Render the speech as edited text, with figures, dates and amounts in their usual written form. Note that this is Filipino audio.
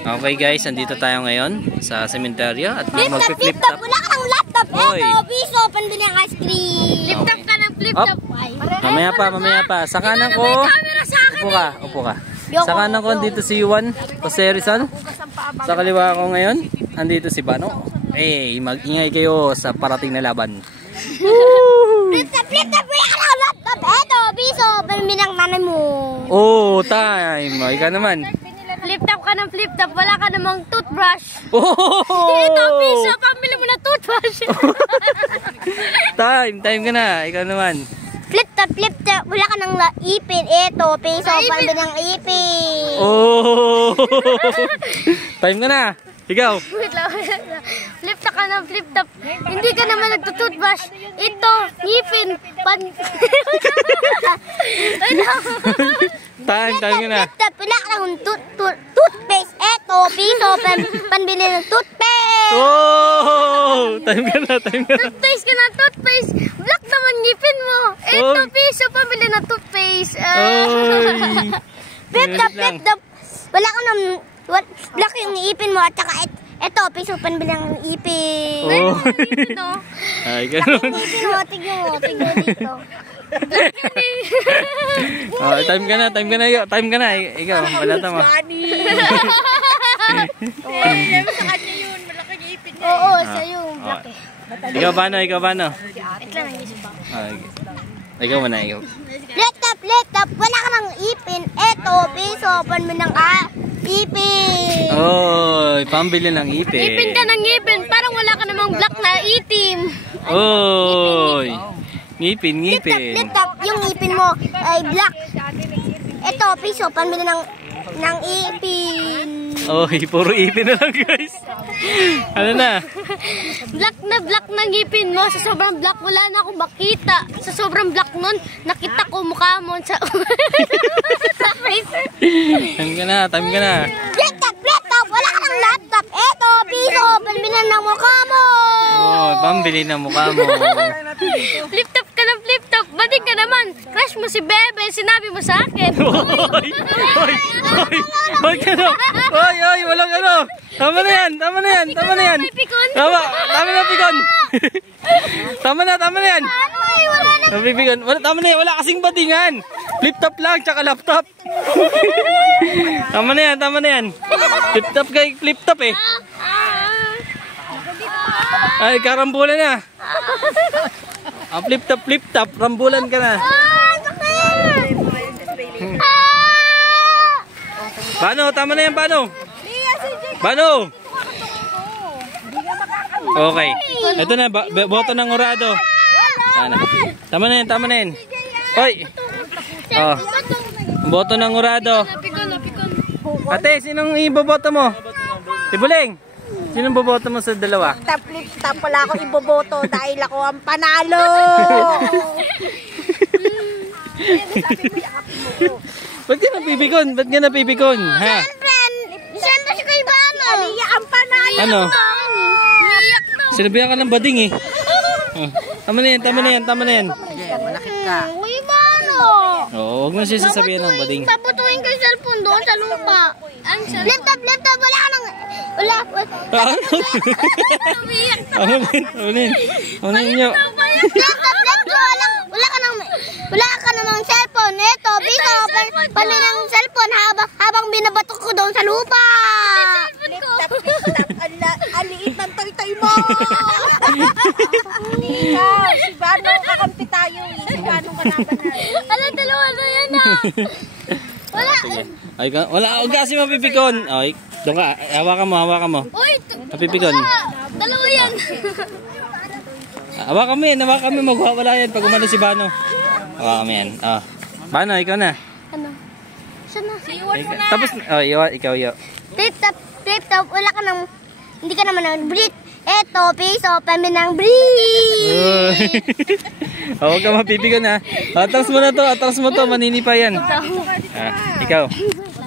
Okay guys, andito tayo ngayon sa sementeryo at mag-flip top. Wala ka ng laptop. Eto, piso, panbili ang ice cream. Flip top ka ng flip top. Mamaya pa. Sa kanan ko, upo ka. Sa kanan ko, andito si Juan Jose Rizal. Sa kaliwa ko ngayon, andito si Bano. Mag-ingay kayo sa parating na laban. Flip top, wala ka ng laptop. Eto, piso, panbili ang nanay mo. Oh, time. Ikaw naman. Flip top ka ng flip top, wala ka namang toothbrush. Oh! Ito, piso, pambili mo na toothbrush. Time ka na. Ikaw naman. Flip top, wala ka nang ipin. Ito, piso, pambili ng ipin. Oh! Time ka na. Ikaw. Wait lang. Flip top ka ng flip top. Hindi ka naman nagtutoothbrush. Ito, ngipin. Time ka na. Flip top, wala ka nang toothpaste. Ito, piso, pambili ng toothpaste. Oh! Time ka na. Toothpaste ka ng toothpaste. Black naman ngipin mo. Ito, piso, pambili ng toothpaste. Flip top. Wala ka nang black yung ipin mo at saka ito, piso, panbili ng ipin. Oh. Ay, ganun. Tignan mo dito. Time ka na. Ikaw, balata mo. Sa kanya yun, malaking ipin niya. Oo, sa'yo yung black eh. Ikaw paano? Ikaw muna. Laptop, wala ka ng ipin. Ito, piso, panbili ng ipin. Oh, pambili ng ipin. Ipin ka ng ipin, parang wala ka namang black na itim. Oh, ngipin. Laptop, yung ipin mo ay black. Ito, piso, panbili ng ipin. Oh, puro ipin na lang guys. Ano na? Black na ngipin mo. Sa sobrang black, wala na akong makita. Sa sobrang black nun, nakita ko mukha mo sa face. Time ka na. Laptop, wala ka ng laptop. Eto, piso, pambili ng mukha mo. Oh, pambili ng mukha mo. Flip top ka ng flip top. Bading ka naman. Crush mo si Bebe, sinabi mo sa akin. Hoy, walang ano. Tama na yan. Tama na pikon. Tama na yan. Tama na yan, wala kasing badingan. Flip top lang, tsaka laptop. Tama na yan. Flip top eh. Ay, karambulan na. Flip top, rambulan ka na. Paano? Tama na yan, paano? Okay. Ito na, boto ng orado. Tama na yan. Hoy! Oh. Boto ng orado. Ate, sinong iboboto mo? Tibuling! Sinong boboto mo sa dalawa? Flip top, wala ako iboboto dahil ako ang panalo. Ba't ka napipikon? Ha? Siyempre si Kuya Bano. Aliya ang panalo. Ano? Sinabihan ka ng bading eh. Tama na yan. Malakit ka. Kuya Bano. Oo, huwag mo siya sasabihan ng bading. Paputuin ko yung cellphone doon sa lupa. Laptop, wala ka nang... Wala ka namang cellphone. Ito, piso, pali ng cellphone habang binabato ko doon sa lupa. Aliit ng toy mo. Si Bano, kakampi tayo. Si Bano kalaban na. Alam, dalawa na yan Wala. Wala, huwag kasi mapipikon. Ay, doon ka, hawakan mo. Uy, mapipikon. Dalawa yan. Hawakan mo, magwawala yan pag umano si Bano. Hawakan mo yan. Bano, ikaw na. Ano? Siya na. Iwan mo na. Tapos, ikaw. Flip top, wala ka nang, hindi ka naman nang breathe. Eto, piso, pambili ng breathe. Huwag ka mapipikon ha. Atras mo to, manini pa yan. Ikaw.